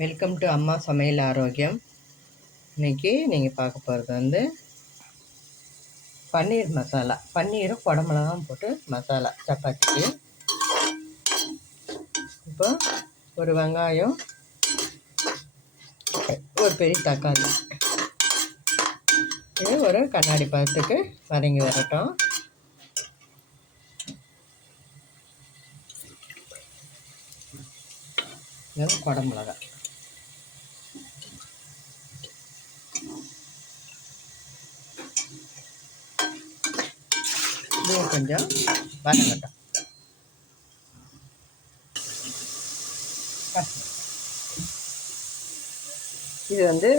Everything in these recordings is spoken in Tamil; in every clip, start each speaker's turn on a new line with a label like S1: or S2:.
S1: வெல்கம் டு அம்மா சமையல் ஆரோக்கியம். இன்றைக்கி நீங்கள் பார்க்க போகிறது வந்து பன்னீர் மசாலா. பன்னீரும் குடமிளகாவும் போட்டு மசாலா. சப்பாத்திக்கு. இப்போ ஒரு வெங்காயம் ஒரு பெரிய தக்காளி. இது ஒரு கண்ணாடி பழத்துக்கு வதங்கி வரட்டும். இது கொஞ்சம் வதங்கட்டும் இது வந்து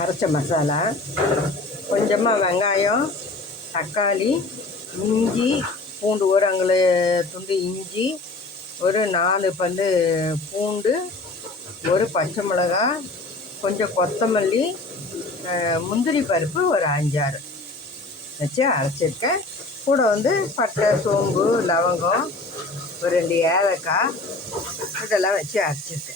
S1: அரைச்ச மசாலா கொஞ்சமாக வெங்காயம் தக்காளி இஞ்சி பூண்டு ஒரு அங்குல துண்டு இஞ்சி ஒரு நாலு பல் பூண்டு ஒரு பச்சை மிளகாய் கொஞ்சம் கொத்தமல்லி முந்திரி பருப்பு ஒரு அஞ்சாறு. வச்சு அரைச்சிருக்கேன். கூட வந்து பட்டை சோம்பு லவங்கம் ஒரு ரெண்டு ஏலக்காய் இதெல்லாம் வச்சு அரைச்சிருக்கேன்.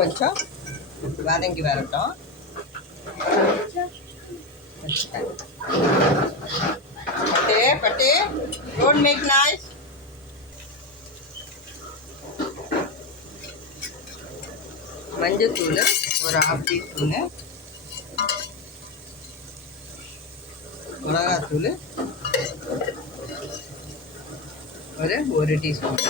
S1: இன்னும் கொஞ்சம் வதங்கி வரட்டும் பட்டே பட்டே டோன்ட் மேக் நாய்ஸ் மஞ்சத்தூள் ஒரு ஹாஃப் டீஸ்பூனு மிளகாத்தூள் ஒரு ஒரு டீஸ்பூன்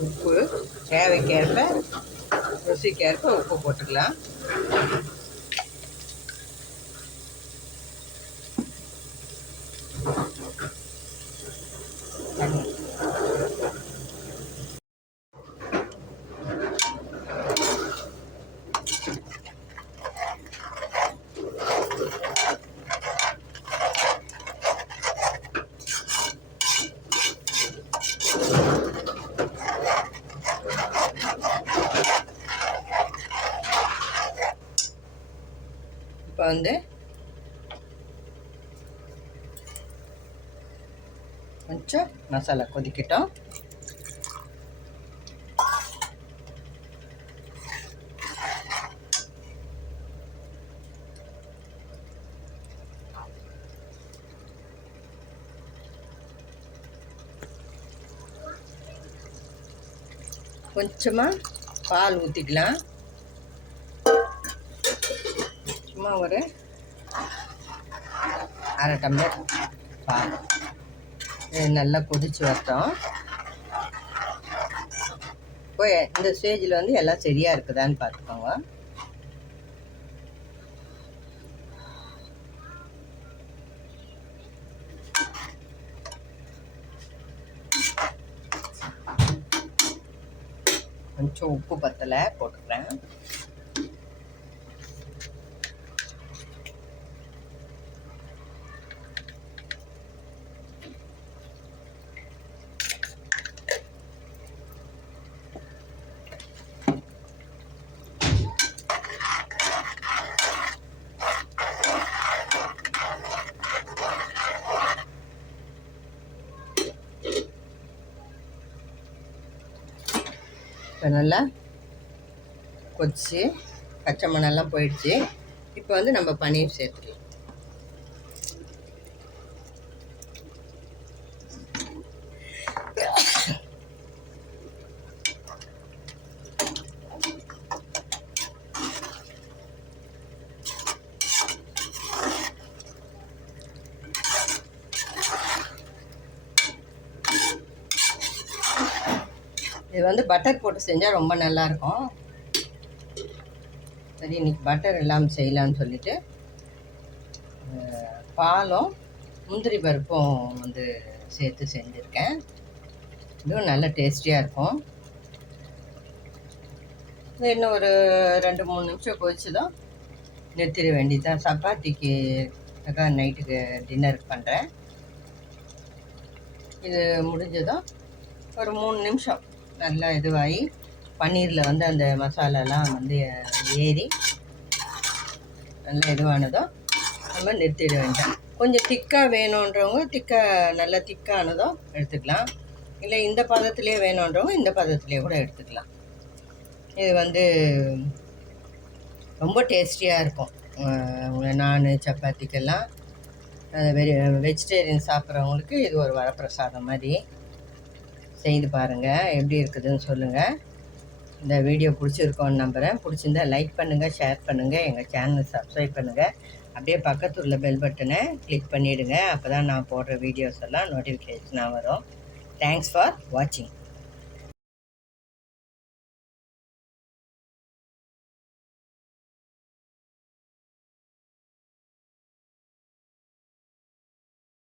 S1: உப்பு தேவைக்கேற்ப ருசிக்கேற்ப உப்பு போட்டுக்கலாம். வந்து கொஞ்சம் மசாலா கொதிக்கிட்டோம். கொஞ்சமாக பால் ஊற்றிக்கலாம் சும்மா ஒரு அரை டம்ளர் பால். இது நல்லா கொதிச்சு வரட்டும். இப்போ இந்த ஸ்டேஜில் வந்து எல்லாம் சரியாக இருக்குதான்னு பார்த்துக்கோங்க. கொஞ்சம் உப்பு பத்தலை போட்டுக்கிறேன். இப்போ நல்லா கொதிச்சு பச்சை மணெல்லாம் போயிடுச்சு. இப்போ வந்து நம்ம பன்னீர் சேர்த்துக்கலாம். இது வந்து பட்டர் போட்டு செஞ்சால் ரொம்ப நல்லாயிருக்கும். சரி இன்னைக்கு பட்டர் இல்லாமல் செய்யலான்னு சொல்லிட்டு பாலும் முந்திரி பருப்பும் வந்து சேர்த்து செஞ்சுருக்கேன். இதுவும் நல்ல டேஸ்டியாக இருக்கும். இது இன்னும் ஒரு ரெண்டு மூணு நிமிஷம் கொதிச்சதும் நிறுத்திட வேண்டியதுதான். சப்பாத்திக்கு நைட்டுக்கு டின்னருக்கு பண்ணுறேன் இது முடிஞ்சதும் ஒரு மூணு நிமிஷம். நல்லா இதுவாகி பன்னீரில் வந்து அந்த மசாலாலாம் வந்து ஏறி நல்லா இதுவானதோ நம்ம நிறுத்திட வேண்டாம். கொஞ்சம் திக்காக வேணுன்றவங்க திக்காக நல்லா திக்கானதும் எடுத்துக்கலாம். இல்லை இந்த பதத்துலேயே வேணுன்றவங்க இந்த பதத்துலேயே கூட எடுத்துக்கலாம். இது வந்து ரொம்ப டேஸ்டியாக இருக்கும். நான் சப்பாத்திக்கெல்லாம். வெ வெஜிடேரியன் சாப்பிட்றவங்களுக்கு இது ஒரு வரப்பிரசாதம் மாதிரி. செய்து பாருங்கள் எப்படி இருக்குதுன்னு சொல்லுங்கள் இந்த வீடியோ பிடிச்சிருக்கோன்னு நம்புகிறேன் பிடிச்சிருந்தா லைக் பண்ணுங்கள் ஷேர் பண்ணுங்கள் எங்கள் சேனல் சப்ஸ்கிரைப் பண்ணுங்கள் அப்படியே பக்கத்தில் உள்ள பெல் பட்டனை கிளிக் பண்ணிவிடுங்க அப்போ தான் நான் போடுற வீடியோஸ் எல்லாம் நோட்டிஃபிகேஷனாக வரும். தேங்க்ஸ் ஃபார் வாட்சிங்